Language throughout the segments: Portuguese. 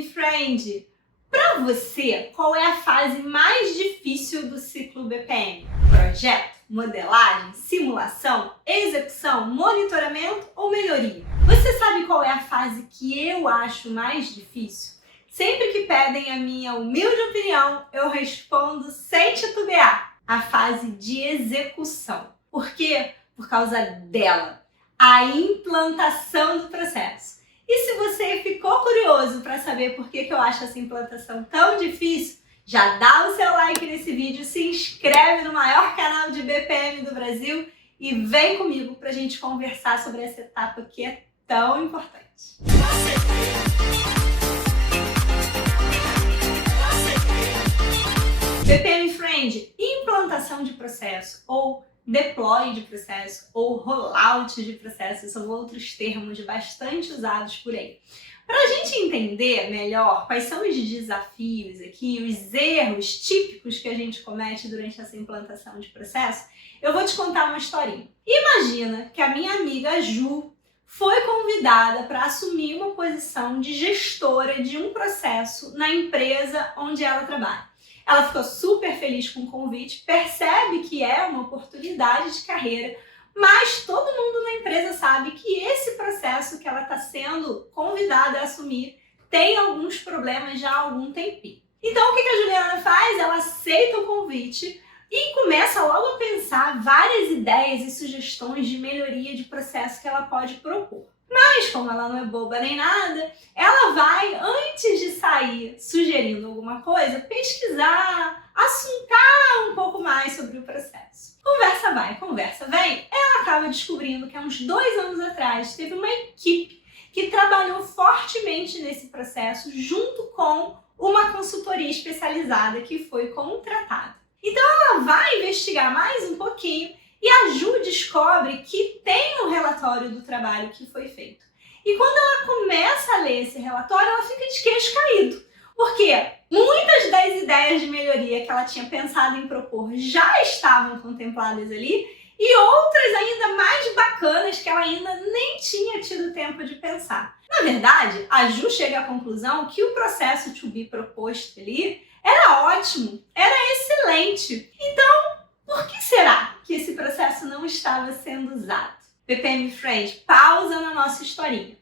BPM Friend! Para você, qual é a fase mais difícil do ciclo BPM? Projeto, modelagem, simulação, execução, monitoramento ou melhoria? Você sabe qual é a fase que eu acho mais difícil? Sempre que pedem a minha humilde opinião, eu respondo sem titubear: a fase de execução. Por quê? Por causa dela, a implantação do processo. E se você ficou curioso para saber por que eu acho essa implantação tão difícil, já dá o seu like nesse vídeo, se inscreve no maior canal de BPM do Brasil e vem comigo para a gente conversar sobre essa etapa que é tão importante. BPM Friend, implantação de processo ou deploy de processo ou rollout de processo são outros termos bastante usados por aí. Para a gente entender melhor quais são os desafios aqui, os erros típicos que a gente comete durante essa implantação de processo, eu vou te contar uma historinha. Imagina que a minha amiga Ju foi convidada para assumir uma posição de gestora de um processo na empresa onde ela trabalha. Ela ficou super feliz com o convite, percebe que é uma oportunidade de carreira, mas todo mundo na empresa sabe que esse processo que ela está sendo convidada a assumir tem alguns problemas já há algum tempinho. Então o que a Juliana faz? Ela aceita o convite e começa logo a pensar várias ideias e sugestões de melhoria de processo que ela pode propor. Mas, como ela não é boba nem nada, ela vai, antes de sair sugerindo alguma coisa, pesquisar, assuntar um pouco mais sobre o processo. Conversa vai, conversa vem, ela acaba descobrindo que há uns 2 anos atrás teve uma equipe que trabalhou fortemente nesse processo junto com uma consultoria especializada que foi contratada. Então ela vai investigar mais um pouquinho e a Ju descobre que tem um relatório do trabalho que foi feito. E quando ela começa a ler esse relatório, ela fica de queixo caído. Porque muitas das ideias de melhoria que ela tinha pensado em propor já estavam contempladas ali e outras ainda mais bacanas que ela ainda nem tinha tido tempo de pensar. Na verdade, a Ju chega à conclusão que o processo to be proposto ali era ótimo, era excelente. Então, por que será que esse processo não estava sendo usado? BPM Friend, pausa na nossa historinha.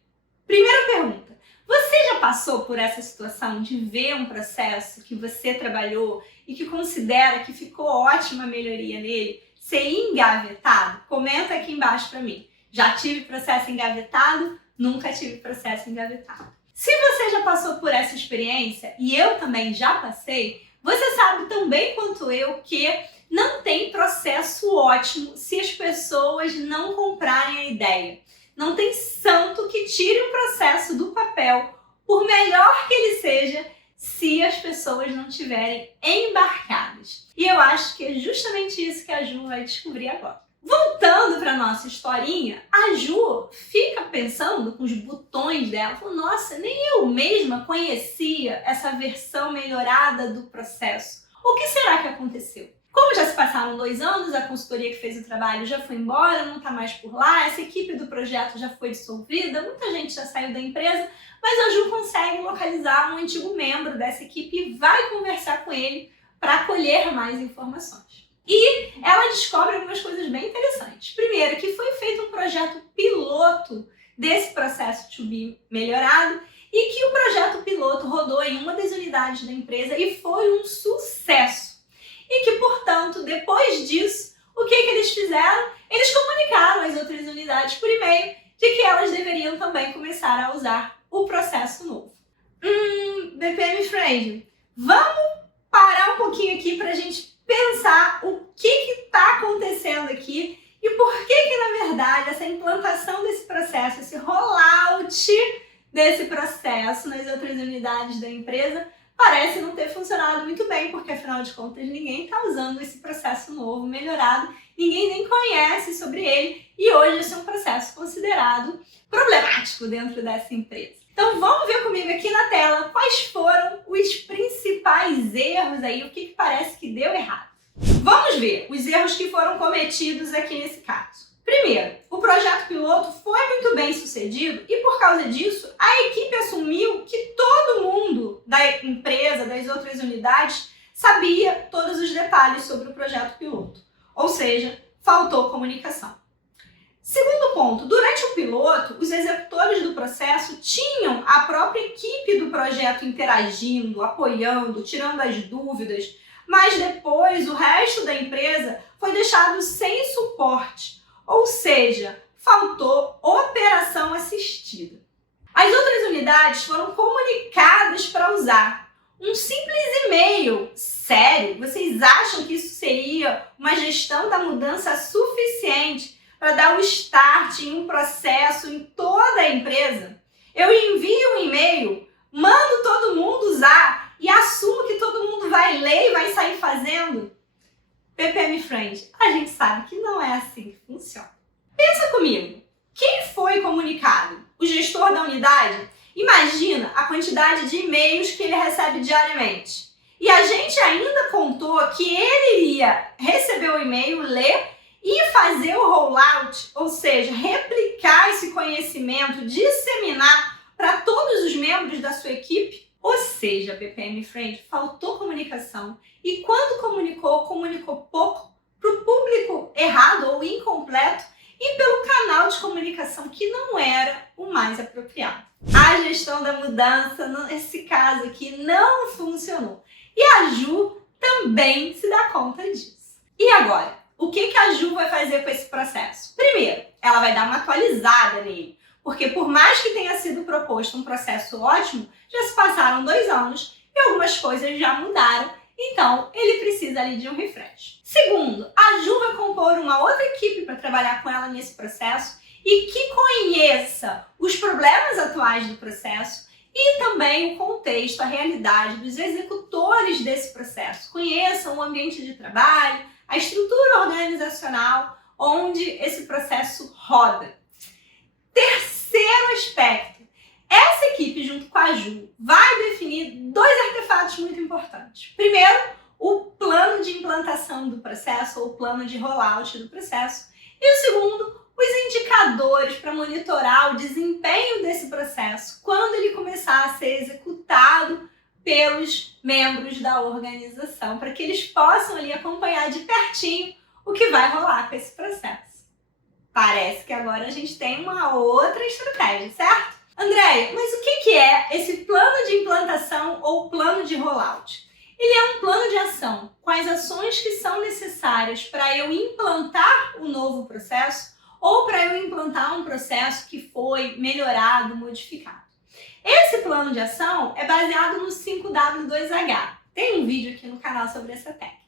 Primeira pergunta: você já passou por essa situação de ver um processo que você trabalhou e que considera que ficou ótima a melhoria nele ser engavetado? Comenta aqui embaixo para mim. Já tive processo engavetado? Nunca tive processo engavetado. Se você já passou por essa experiência, e eu também já passei, você sabe tão bem quanto eu que não tem processo ótimo se as pessoas não comprarem a ideia. Não tem santo que tire um processo do papel, por melhor que ele seja, se as pessoas não estiverem embarcadas. E eu acho que é justamente isso que a Ju vai descobrir agora. Voltando para nossa historinha, a Ju fica pensando com os botões dela, falou: nossa, nem eu mesma conhecia essa versão melhorada do processo. O que será que aconteceu? Como já se passaram 2 anos, a consultoria que fez o trabalho já foi embora, não está mais por lá, essa equipe do projeto já foi dissolvida, muita gente já saiu da empresa, mas a Ju consegue localizar um antigo membro dessa equipe e vai conversar com ele para colher mais informações. E ela descobre algumas coisas bem interessantes. Primeiro, que foi feito um projeto piloto desse processo to be melhorado e que o projeto piloto rodou em uma das unidades da empresa e foi um sucesso. E que, portanto, depois disso, o que eles fizeram? Eles comunicaram às outras unidades por e-mail de que elas deveriam também começar a usar o processo novo. BPM Friend, vamos parar um pouquinho aqui para a gente pensar o que está acontecendo aqui e por que, na verdade, essa implantação desse processo, esse rollout desse processo nas outras unidades da empresa parece não ter funcionado muito bem, porque afinal de contas ninguém está usando esse processo novo, melhorado, ninguém nem conhece sobre ele e hoje esse é um processo considerado problemático dentro dessa empresa. Então vamos ver comigo aqui na tela quais foram os principais erros aí, o que parece que deu errado. Vamos ver os erros que foram cometidos aqui nesse caso. Primeiro, o projeto piloto foi muito bem sucedido e por causa disso a equipe assumiu que todo mundo da empresa, das outras unidades, sabia todos os detalhes sobre o projeto piloto. Ou seja, faltou comunicação. Segundo ponto, durante o piloto, os executores do processo tinham a própria equipe do projeto interagindo, apoiando, tirando as dúvidas, mas depois o resto da empresa foi deixado sem suporte, ou seja, faltou operação assistida. As outras unidades foram comunicadas para usar um simples e-mail. Sério? Vocês acham que isso seria uma gestão da mudança suficiente para dar o start em um processo em toda a empresa? Eu envio um e-mail, mando todo mundo usar e assumo que todo mundo vai ler e vai sair fazendo? PPM Friend, a gente sabe que não é assim que funciona. Pensa comigo, quem foi comunicado? O gestor da unidade? Imagina a quantidade de e-mails que ele recebe diariamente. E a gente ainda contou que ele iria receber o e-mail, ler e fazer o rollout, ou seja, replicar esse conhecimento, disseminar para todos os membros da sua equipe. Ou seja, BPM Friend, faltou comunicação e quando comunicou pouco para o público errado ou incompleto e pelo canal de comunicação que não era o mais apropriado. A gestão da mudança, nesse caso aqui, não funcionou. E a Ju também se dá conta disso. E agora? O que a Ju vai fazer com esse processo? Primeiro, ela vai dar uma atualizada nele, porque por mais que tenha sido proposto um processo ótimo, já se passaram 2 anos e algumas coisas já mudaram, então ele precisa ali de um refresh. Segundo, a Ju vai compor uma outra equipe para trabalhar com ela nesse processo e que conheça os problemas atuais do processo e também o contexto, a realidade dos executores desse processo. Conheçam o ambiente de trabalho, a estrutura organizacional onde esse processo roda. Terceiro aspecto, essa equipe junto com a Ju vai definir 2 artefatos muito importantes. Primeiro, o plano de implantação do processo ou o plano de rollout do processo. E o segundo, os indicadores para monitorar o desempenho desse processo quando ele começar a ser executado pelos membros da organização, para que eles possam ali acompanhar de pertinho o que vai rolar com esse processo. Parece que agora a gente tem uma outra estratégia, certo? Andréia, mas o que é esse plano de implantação ou plano de rollout? Ele é um plano de ação com as ações que são necessárias para eu implantar o novo processo ou para eu implantar um processo que foi melhorado, modificado. Esse plano de ação é baseado no 5W2H. Tem um vídeo aqui no canal sobre essa técnica.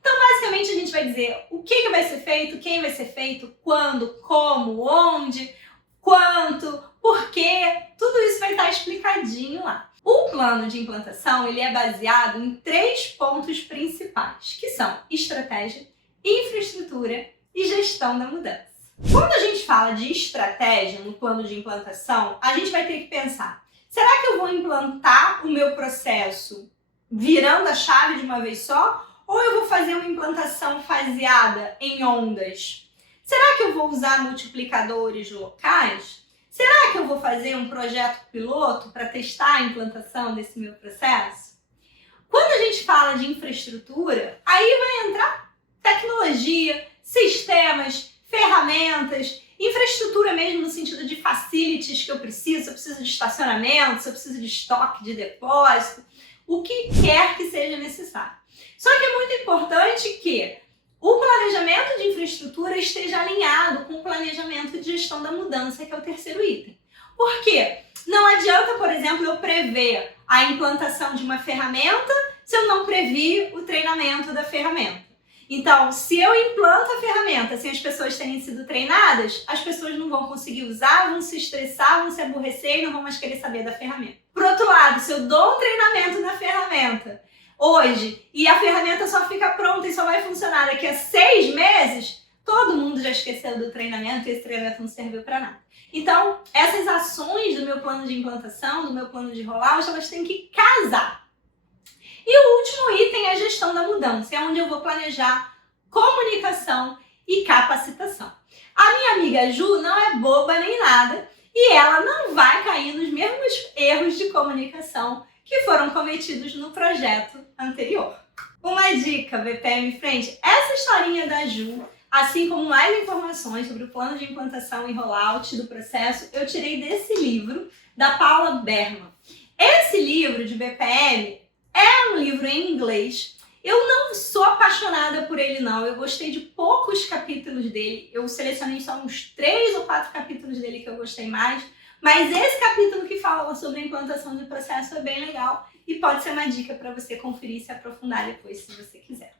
Então, basicamente, a gente vai dizer o que vai ser feito, quem vai ser feito, quando, como, onde, quanto, por quê. Tudo isso vai estar explicadinho lá. O plano de implantação ele é baseado em 3 pontos principais, que são estratégia, infraestrutura e gestão da mudança. Quando a gente fala de estratégia no plano de implantação, a gente vai ter que pensar, será que eu vou implantar o meu processo virando a chave de uma vez só? Ou eu vou fazer uma implantação faseada em ondas? Será que eu vou usar multiplicadores locais? Será que eu vou fazer um projeto piloto para testar a implantação desse meu processo? Quando a gente fala de infraestrutura, aí vai entrar tecnologia, sistemas, ferramentas, infraestrutura mesmo no sentido de facilities que eu preciso de estacionamento, se eu preciso de estoque de depósito, o que quer que seja necessário. Só que é muito importante que o planejamento de infraestrutura esteja alinhado com o planejamento de gestão da mudança, que é o terceiro item. Por quê? Não adianta, por exemplo, eu prever a implantação de uma ferramenta se eu não previ o treinamento da ferramenta. Então, se eu implanto a ferramenta sem as pessoas terem sido treinadas, as pessoas não vão conseguir usar, vão se estressar, vão se aborrecer e não vão mais querer saber da ferramenta. Por outro lado, se eu dou um treinamento na ferramenta hoje e a ferramenta só fica pronta e só vai funcionar daqui a 6 meses, todo mundo já esqueceu do treinamento e esse treinamento não serviu para nada. Então, essas ações do meu plano de implantação, do meu plano de rollout, elas têm que casar. E o último item é a gestão da mudança, é onde eu vou planejar comunicação e capacitação. A minha amiga Ju não é boba nem nada e ela não vai cair nos mesmos erros de comunicação que foram cometidos no projeto anterior. Uma dica, BPM Friend, essa historinha da Ju, assim como mais informações sobre o plano de implantação e rollout do processo, eu tirei desse livro da Paula Berman. Esse livro de BPM é um livro em inglês. Eu não sou apaixonada por ele não, eu gostei de poucos capítulos dele, eu selecionei só uns 3 ou 4 capítulos dele que eu gostei mais, mas esse capítulo que fala sobre a implantação do processo é bem legal e pode ser uma dica para você conferir e se aprofundar depois se você quiser.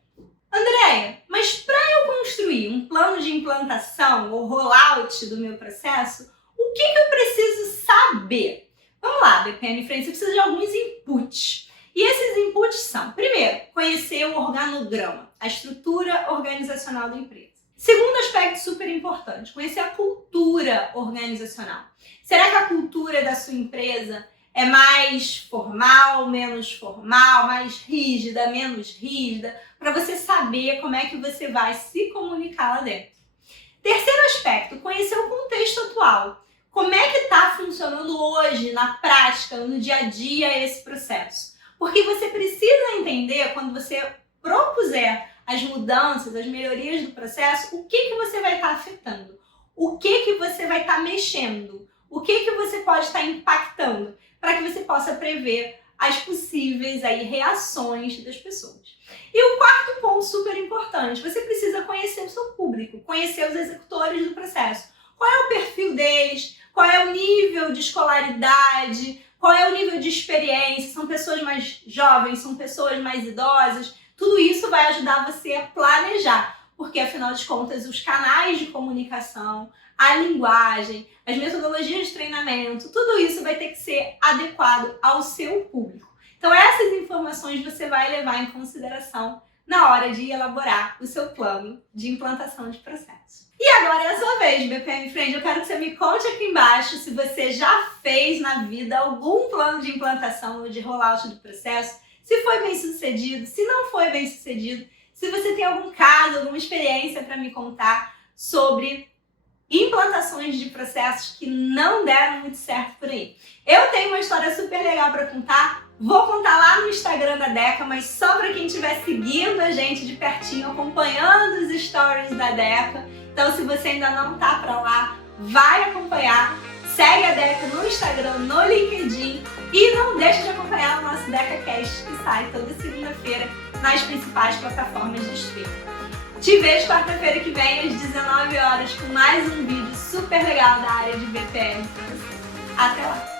Andréia, mas para eu construir um plano de implantação ou rollout do meu processo, o que eu preciso saber? Vamos lá, BPM Friends, você precisa de alguns inputs. E esses inputs são, primeiro, conhecer o organograma, a estrutura organizacional da empresa. Segundo aspecto super importante, conhecer a cultura organizacional. Será que a cultura da sua empresa é mais formal, menos formal, mais rígida, menos rígida, para você saber como é que você vai se comunicar lá dentro? Terceiro aspecto, conhecer o contexto atual. Como é que está funcionando hoje, na prática, no dia a dia, esse processo? Porque você precisa entender, quando você propuser as mudanças, as melhorias do processo, o que você vai estar afetando, o que você vai estar mexendo, o que você pode estar impactando, para que você possa prever as possíveis reações das pessoas. E o quarto ponto super importante, você precisa conhecer o seu público, conhecer os executores do processo. Qual é o perfil deles, qual é o nível de escolaridade, qual é o nível de experiência, são pessoas mais jovens, são pessoas mais idosas, tudo isso vai ajudar você a planejar, porque afinal de contas os canais de comunicação, a linguagem, as metodologias de treinamento, tudo isso vai ter que ser adequado ao seu público. Então essas informações você vai levar em consideração na hora de elaborar o seu plano de implantação de processo. E agora é a sua vez, BPM Friend. Eu quero que você me conte aqui embaixo se você já fez na vida algum plano de implantação ou de rollout do processo, se foi bem sucedido, se não foi bem sucedido, se você tem algum caso, alguma experiência para me contar sobre implantações de processos que não deram muito certo por aí. Eu tenho uma história super legal para contar, vou contar lá no Instagram da Deca, mas só para quem estiver seguindo a gente de pertinho, acompanhando os stories da Deca. Então se você ainda não tá para lá, vai acompanhar, segue a Deca no Instagram, no LinkedIn e não deixe de acompanhar o nosso DecaCast que sai toda segunda-feira nas principais plataformas de streaming. Te vejo quarta-feira que vem às 19 horas com mais um vídeo super legal da área de BPM para você. Até lá!